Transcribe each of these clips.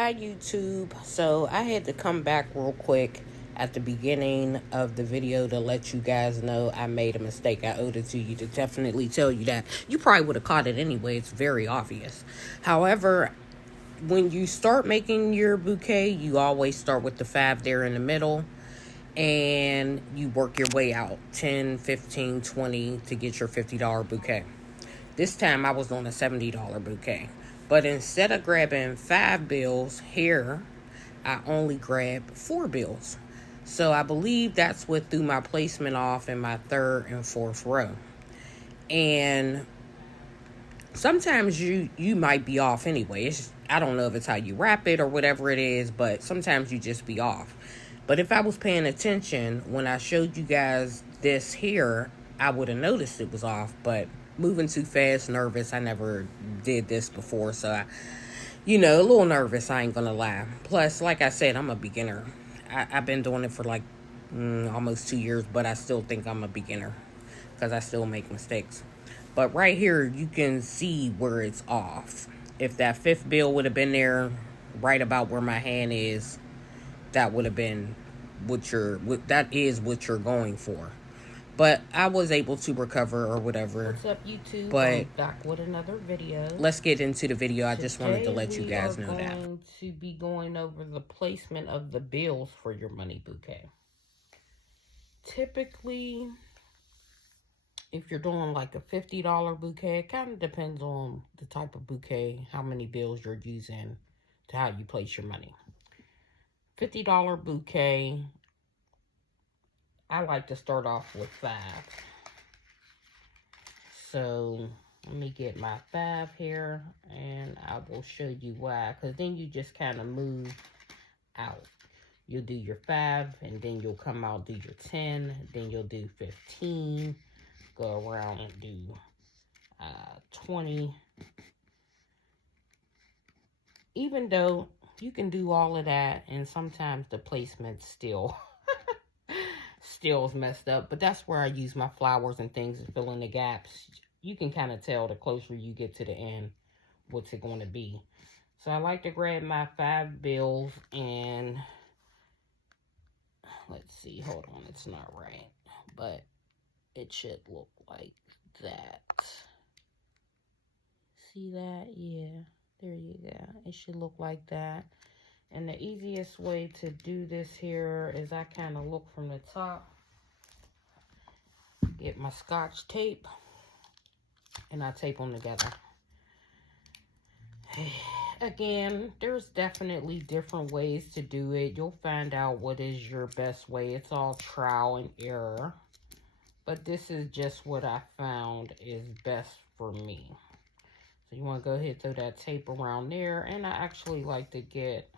Hi YouTube. So I had to come back real quick at the beginning of the video to let you guys know I made a mistake. I owed it to you to definitely tell you that. You probably would have caught it anyway. It's very obvious. However, when you start making your bouquet, you always start with the 5 there in the middle and you work your way out 10, 15, 20 to get your $50 bouquet. This time I was on a $70 bouquet. But instead of grabbing 5 bills here, I only grabbed 4 bills. So I believe that's what threw my placement off in my 3rd and 4th row. And sometimes you might be off anyway. I don't know if it's how you wrap it or whatever it is, but sometimes you just be off. But if I was paying attention when I showed you guys this here, I would have noticed it was off. But moving too fast, nervous. I never did this before, so a little nervous. I ain't gonna lie. Plus, like I said, I'm a beginner. I've been doing it for like almost 2 years, but I still think I'm a beginner because I still make mistakes. But right here, you can see where it's off. If that 5th bill would have been there right about where my hand is, that would have been that is what you're going for. But I was able to recover or whatever. What's up, YouTube? But I'm back with another video. Let's get into the video. I just wanted to let you guys know that. Today we are going to be going over the placement of the bills for your money bouquet. Typically, if you're doing like a $50 bouquet, it kind of depends on the type of bouquet, how many bills you're using to how you place your money. $50 bouquet, I like to start off with 5. So let me get my 5 here and I will show you why. Because then you just kind of move out. You'll do your 5 and then you'll come out, do your 10. Then you'll do 15. Go around and do 20. Even though you can do all of that and sometimes the placement still is messed up, but that's where I use my flowers and things to fill in the gaps. You can kind of tell the closer you get to the end what's it going to be. So I like to grab my 5 bills and let's see, hold on, it's not right, but it should look like that. See that? Yeah, there you go. It should look like that. And the easiest way to do this here is I kind of look from the top, get my Scotch tape, and I tape them together. Again, there's definitely different ways to do it. You'll find out what is your best way. It's all trial and error. But this is just what I found is best for me. So you want to go ahead and throw that tape around there. And I actually like to get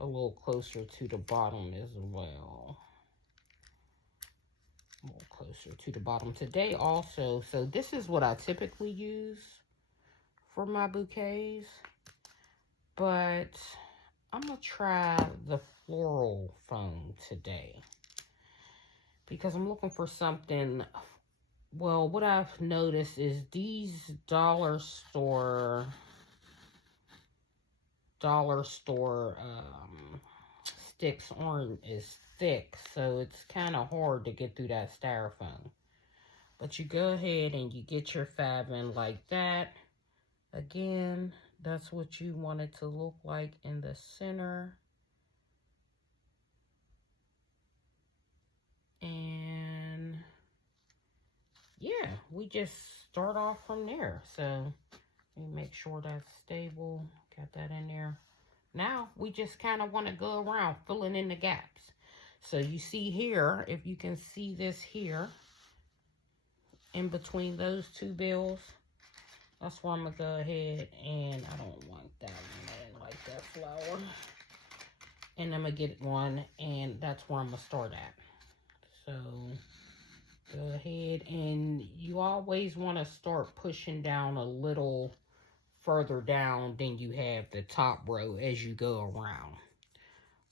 a little closer to the bottom as well. A little closer to the bottom today also. So this is what I typically use for my bouquets. But I'm going to try the floral foam today. Because I'm looking for something. Well, what I've noticed is these dollar store sticks aren't as thick, so it's kind of hard to get through that styrofoam. But you go ahead and you get your 5 in like that. Again, that's what you want it to look like in the center. And yeah, we just start off from there. So let me make sure that's stable. Got that in there. Now we just kind of want to go around filling in the gaps. So you see here, if you can see this here, in between those 2 bills, that's where I'm going to go ahead and I don't want that one. I didn't like that flower. And I'm going to get one and that's where I'm going to start at. So go ahead and you always want to start pushing down a little further down than you have the top row as you go around.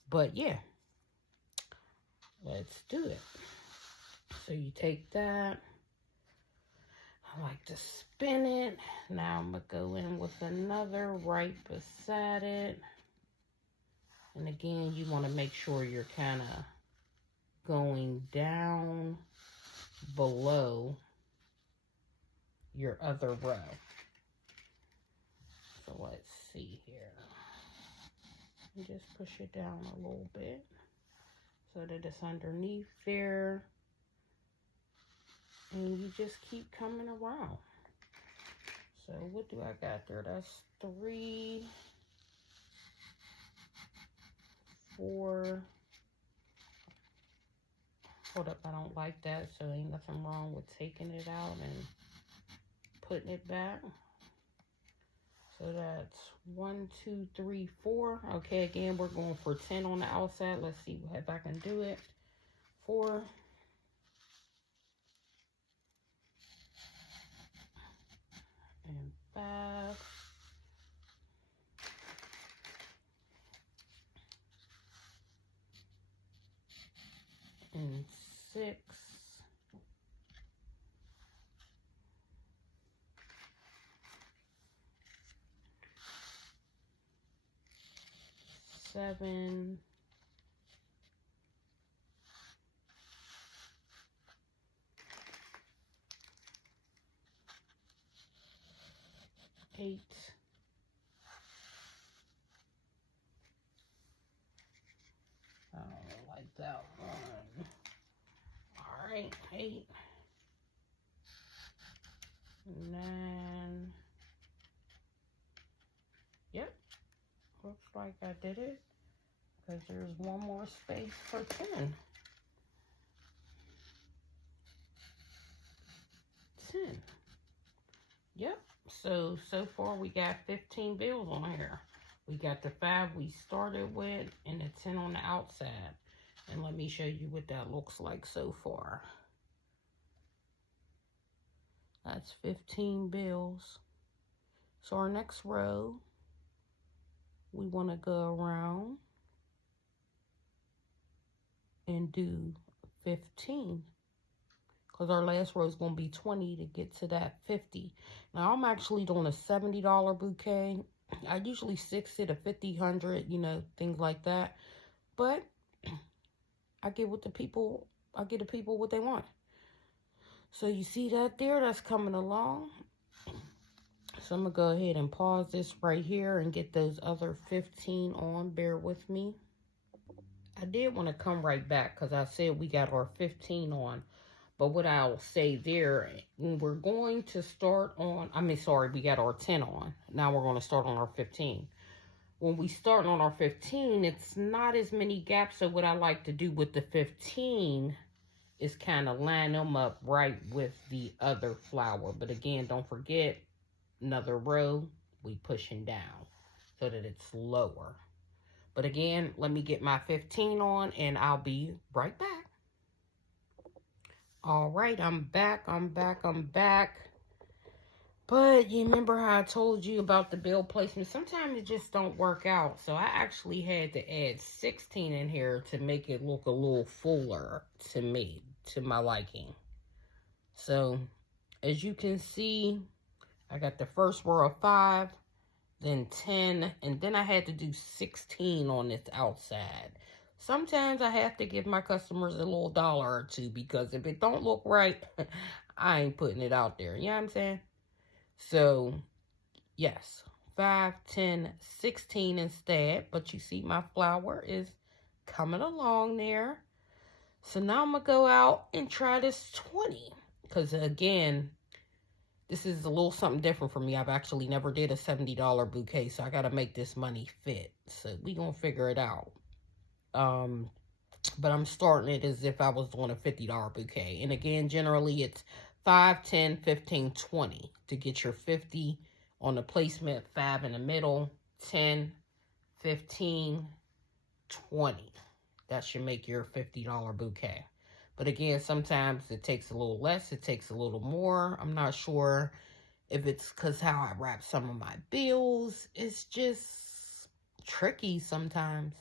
But yeah, let's do it. So you take that. I like to spin it. Now I'm going to go in with another right beside it. And again, you want to make sure you're kind of going down below your other row. So let's see here. And just push it down a little bit so that it's underneath there. And you just keep coming around. So what do I got there? That's 3, 4. Hold up, I don't like that, so ain't nothing wrong with taking it out and putting it back. So that's 1, 2, 3, 4. Okay, again, we're going for 10 on the outside. Let's see if I can do it. 4. And 5. And 6. 7. 8. I don't like that one. All right, 8. 9. Yep, looks like I did it, because there's one more space for 10. 10. Yep, so far we got 15 bills on here. We got the 5 we started with and the 10 on the outside. And let me show you what that looks like so far. That's 15 bills. So our next row, we want to go around and do 15. Because our last row is going to be 20 to get to that 50. Now, I'm actually doing a $70 bouquet. I usually stick it to 50, 100, you know, things like that. But I get the people what they want. So you see that there? That's coming along. So I'm going to go ahead and pause this right here and get those other 15 on. Bear with me. I did want to come right back because I said we got our 15 on. But what I'll say there, when we're going to start on, we got our 10 on. Now we're going to start on our 15. When we start on our 15, it's not as many gaps. So what I like to do with the 15 is kind of line them up right with the other flower. But again, don't forget, another row, we pushing down so that it's lower. But again, let me get my 15 on and I'll be right back. All right, I'm back. But you remember how I told you about the bill placement? Sometimes it just don't work out. So I actually had to add 16 in here to make it look a little fuller to me, to my liking. So as you can see, I got the first row of 5, then 10, and then I had to do 16 on this outside. Sometimes I have to give my customers a little $1 or 2 because if it don't look right, I ain't putting it out there. You know what I'm saying? So, yes, 5, 10, 16 instead. But you see my flower is coming along there. So now I'm going to go out and try this 20. Because again, this is a little something different for me. I've actually never did a $70 bouquet. So I got to make this money fit. So we going to figure it out. But I'm starting it as if I was doing a $50 bouquet. And again, generally it's 5, 10, 15, 20 to get your 50 on the placement, 5 in the middle, 10, 15, 20. That should make your $50 bouquet. But again, sometimes it takes a little less, it takes a little more. I'm not sure if it's because how I wrap some of my bills. It's just tricky sometimes.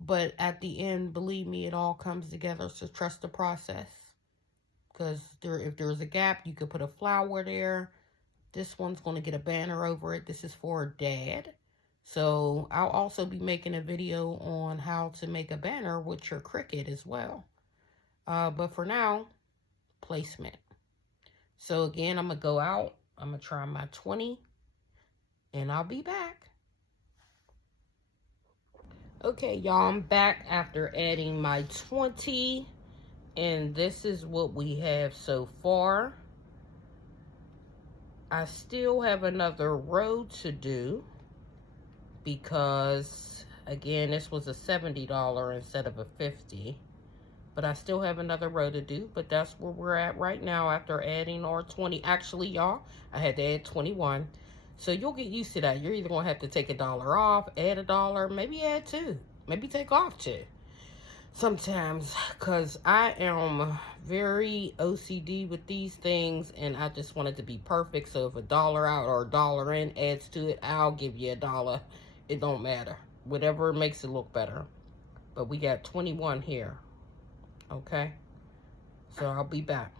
But at the end, believe me, it all comes together. So trust the process. Because if there's a gap, you could put a flower there. This one's going to get a banner over it. This is for Dad. So I'll also be making a video on how to make a banner with your Cricut as well. But for now, placement. So again, I'm going to go out. I'm going to try my 20 and I'll be back. Okay, y'all, I'm back after adding my 20. And this is what we have so far. I still have another row to do because, again, this was a $70 instead of a $50. But I still have another row to do, but that's where we're at right now after adding our 20. Actually, y'all, I had to add 21. So you'll get used to that. You're either going to have to take $1 off, add $1, maybe add 2. Maybe take off 2. Sometimes, because I am very OCD with these things, and I just want it to be perfect. So if $1 out or $1 in adds to it, I'll give you $1. It don't matter. Whatever makes it look better. But we got 21 here. Okay, so I'll be back.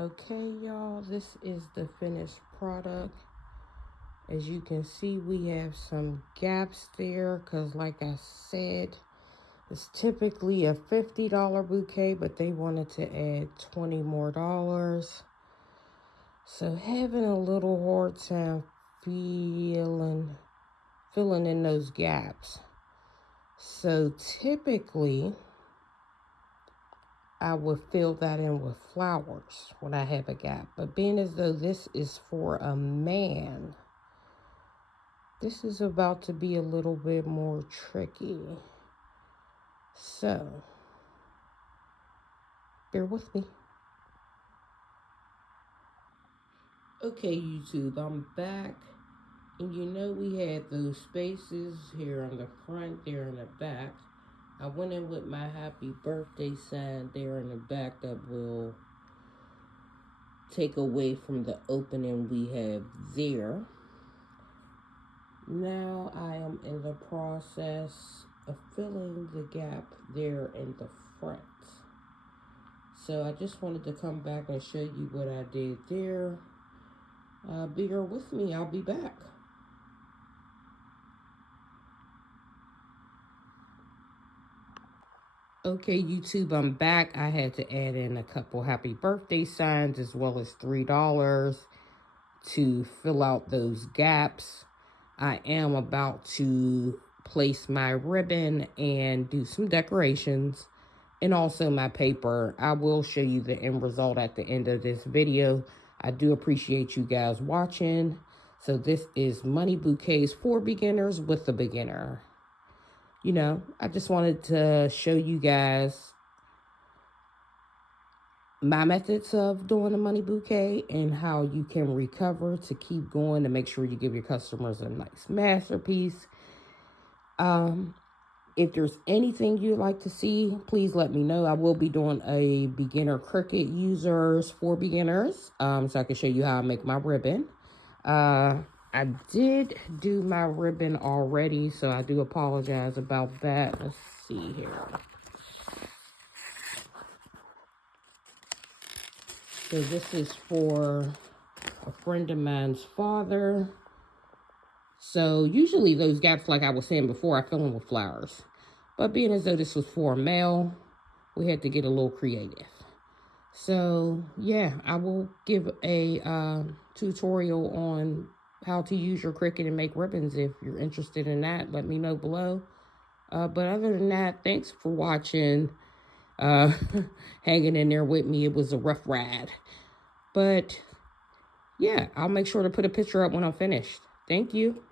Okay, y'all, this is the finished product. As you can see, we have some gaps there because, like I said, it's typically a $50 bouquet, but they wanted to add $20 more. So having a little hard time filling in those gaps. So typically, I would fill that in with flowers when I have a gap. But being as though this is for a man, this is about to be a little bit more tricky. So, bear with me. Okay, YouTube, I'm back. And you know we had those spaces here on the front, there in the back. I went in with my happy birthday sign there in the back that will take away from the opening we have there. Now I am in the process of filling the gap there in the front. So I just wanted to come back and show you what I did there. Bear with me, I'll be back. Okay, YouTube, I'm back. I had to add in a couple happy birthday signs as well as $3 to fill out those gaps. I am about to place my ribbon and do some decorations and also my paper. I will show you the end result at the end of this video. I do appreciate you guys watching. So this is Money Bouquets for Beginners with the Beginner. You know, I just wanted to show you guys my methods of doing a money bouquet and how you can recover to keep going to make sure you give your customers a nice masterpiece. If there's anything you'd like to see, please let me know. I will be doing a beginner Cricut users for beginners, so I can show you how I make my ribbon. I did do my ribbon already, so I do apologize about that. Let's see here. So this is for a friend of mine's father. So usually those gaps, like I was saying before, I fill in with flowers. But being as though this was for a male, we had to get a little creative. So yeah, I will give a tutorial on how to use your Cricut and make ribbons. If you're interested in that, let me know below. But other than that, thanks for watching, hanging in there with me. It was a rough ride. But yeah, I'll make sure to put a picture up when I'm finished. Thank you.